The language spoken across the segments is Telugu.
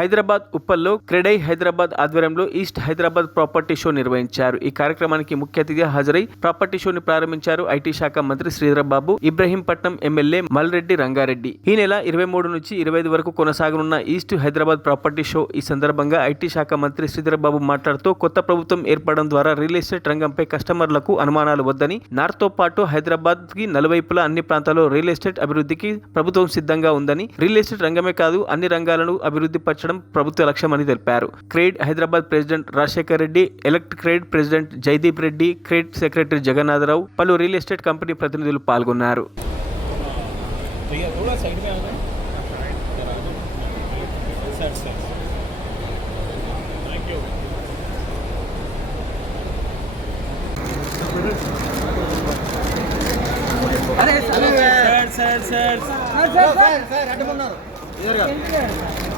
హైదరాబాద్ ఉప్పల్లో క్రెడై హైదరాబాద్ ఆధ్వర్యంలో ఈస్ట్ హైదరాబాద్ ప్రాపర్టీ షో నిర్వహించారు. ఈ కార్యక్రమానికి ముఖ్య అతిథిగా హాజరై ప్రాపర్టీ షోని ప్రారంభించారు ఐటీ శాఖ మంత్రి శ్రీధరబాబు ఇబ్రహీంపట్నం ఎమ్మెల్యే మల్రెడ్డి రంగారెడ్డి. ఈ నెల ఇరవై మూడు నుంచి ఇరవై ఐదు వరకు కొనసాగనున్న ఈస్ట్ హైదరాబాద్ ప్రాపర్టీ షో ఈ సందర్భంగా ఐటీ శాఖ మంత్రి శ్రీధరబాబు మాట్లాడుతూ కొత్త ప్రభుత్వం ఏర్పడడం ద్వారా రియల్ ఎస్టేట్ రంగంపై కస్టమర్లకు అనుమానాలు వద్దని నార్తో పాటు హైదరాబాద్కి నలువైపులా అన్ని ప్రాంతాల్లో రియల్ ఎస్టేట్ అభివృద్ధికి ప్రభుత్వం సిద్ధంగా ఉందని రియల్ ఎస్టేట్ రంగమే కాదు అన్ని రంగాలను అభివృద్ధి పరచడం తీసుకురావడం ప్రభుత్వ లక్ష్యమని తెలిపారు. CREDAI Hyderabad president Rajasekhar Reddy elect CREDAI president Jaideep Reddy CREDAI secretary Jagannatharao పలు రియల్ ఎస్టేట్ కంపెనీ ప్రతినిధులు పాల్గొన్నారు. Sir sir sir sir. Sir sir అడ్డమున్నారు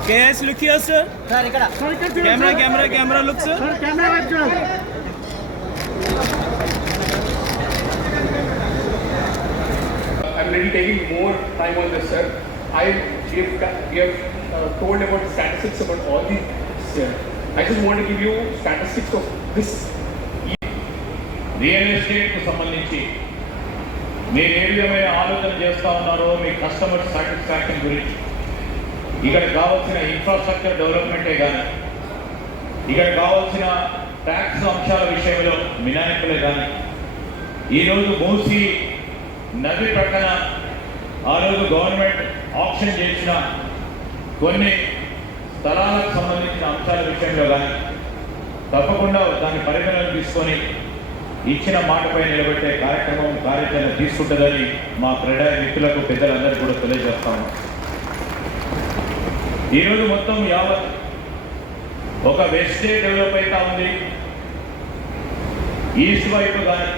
కేఎస్ లుక్ హియర్ సార్ సార్ ఇక్కడ camera camera camera look sir camera I'm really taking more time on this, sir. I we have, we have uh, told about statistics about all the yeah. I just want to give you statistics of this. Real ఎస్టేట్కు సంబంధించి మీరు ఏ విధమైన ఆలోచన చేస్తూ ఉన్నారో మీ కస్టమర్ సాటిస్ఫాక్షన్ గురించి ఇక్కడ కావాల్సిన ఇన్ఫ్రాస్ట్రక్చర్ డెవలప్మెంటే కానీ ఇక్కడ కావాల్సిన ట్యాక్స్ అంశాల విషయంలో మినాయింపులే కానీ ఈరోజు మూసి నది ప్రక్కన ఆ రోజు గవర్నమెంట్ ఆప్షన్ చేసిన కొన్ని స్థలాలకు సంబంధించిన అంశాల విషయంలో కానీ తప్పకుండా దాన్ని పరిగణన తీసుకొని ఇచ్చిన మాటపై నిలబెట్టే కార్యక్రమం కార్యాచరణ తీసుకుంటుందని మా క్రీడా మిత్రులకు పెద్దలందరికీ కూడా తెలియజేస్తాము ఈరోజు మొత్తం యావత్ ఒక వెస్టే డెవలప్ అవుతా ఉంది. ఈస్ట్ వైపు కానీ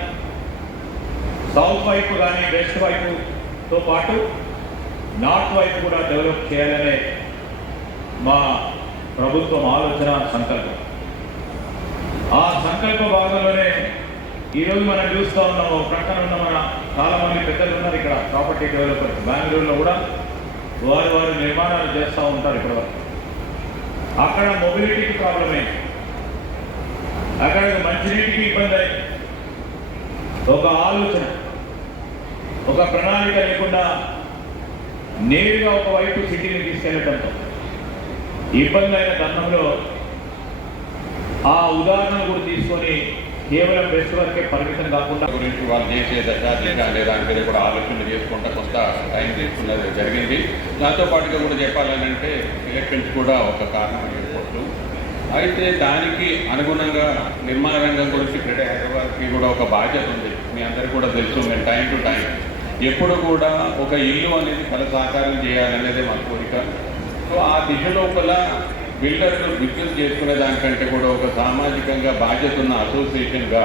సౌత్ వైపు కానీ వెస్ట్ వైపుతో పాటు నార్త్ వైపు కూడా డెవలప్ చేయాలనే మా ప్రభుత్వం ఆలోచన సంకల్పం. ఆ సంకల్ప భాగంలోనే ఈరోజు మనం చూస్తూ ఉన్నాం ఒక ప్రక్కన ఉన్న మన చాలా మంది పెద్దలు ఉన్నారు ఇక్కడ ప్రాపర్టీ డెవలపర్స్ బెంగళూరులో కూడా. వారు వారు నిర్మాణాలు చేస్తూ ఉంటారు ఇక్కడ అక్కడ మొబిలిటీకి ప్రాబ్లం అయింది అక్కడ మంచినీటికి ఇబ్బంది అయింది ఒక ఆలోచన ఒక ప్రణాళిక లేకుండా నేరుగా ఒకవైపు సిటీని తీసుకెళ్ళటంతో. ఇబ్బంది అయిన తరుణంలో ఆ ఉదాహరణ కూడా తీసుకొని కేవలం బెస్ట్ వరకే పరిమితం కాకుండా గురించి వాళ్ళు చేసే దశ లేదా లేదా దాని కూడా ఆలోచన చేసుకుంటా కొంత టైం తీసుకున్నది జరిగింది. దాంతో పాటుగా కూడా చెప్పాలంటే ఎలక్షన్స్ కూడా ఒక కారణం అని చెప్పవచ్చు అయితే దానికి అనుగుణంగా నిర్మాణ రంగం గురించి క్రీడా హైదరాబాద్కి కూడా ఒక బాధ్యత ఉంది. మీ అందరికీ కూడా తెలుసు మేము టైం టు టైం ఎప్పుడు కూడా ఒక ఇల్లు అనేది ఫల సాకారం చేయాలనేదే మా కోరిక. సో ఆ దిశ లోపల బిల్డర్లు బిజినెస్ చేసుకునే దానికంటే కూడా ఒక సామాజికంగా బాధ్యత ఉన్న అసోసియేషన్గా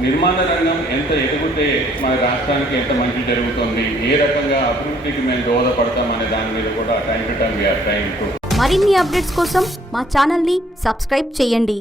నిర్మాణ రంగం ఎంత ఎదిగితే మన రాష్ట్రానికి ఎంత మంచి జరుగుతుంది ఏ రకంగా అభివృద్ధికి మేము దోహదపడతాం అనే దాని మీద కూడా టైం టు టైం వీఆర్ టు. మరిన్ని అప్డేట్స్ కోసం మా ఛానల్ని సబ్స్క్రైబ్ చేయండి.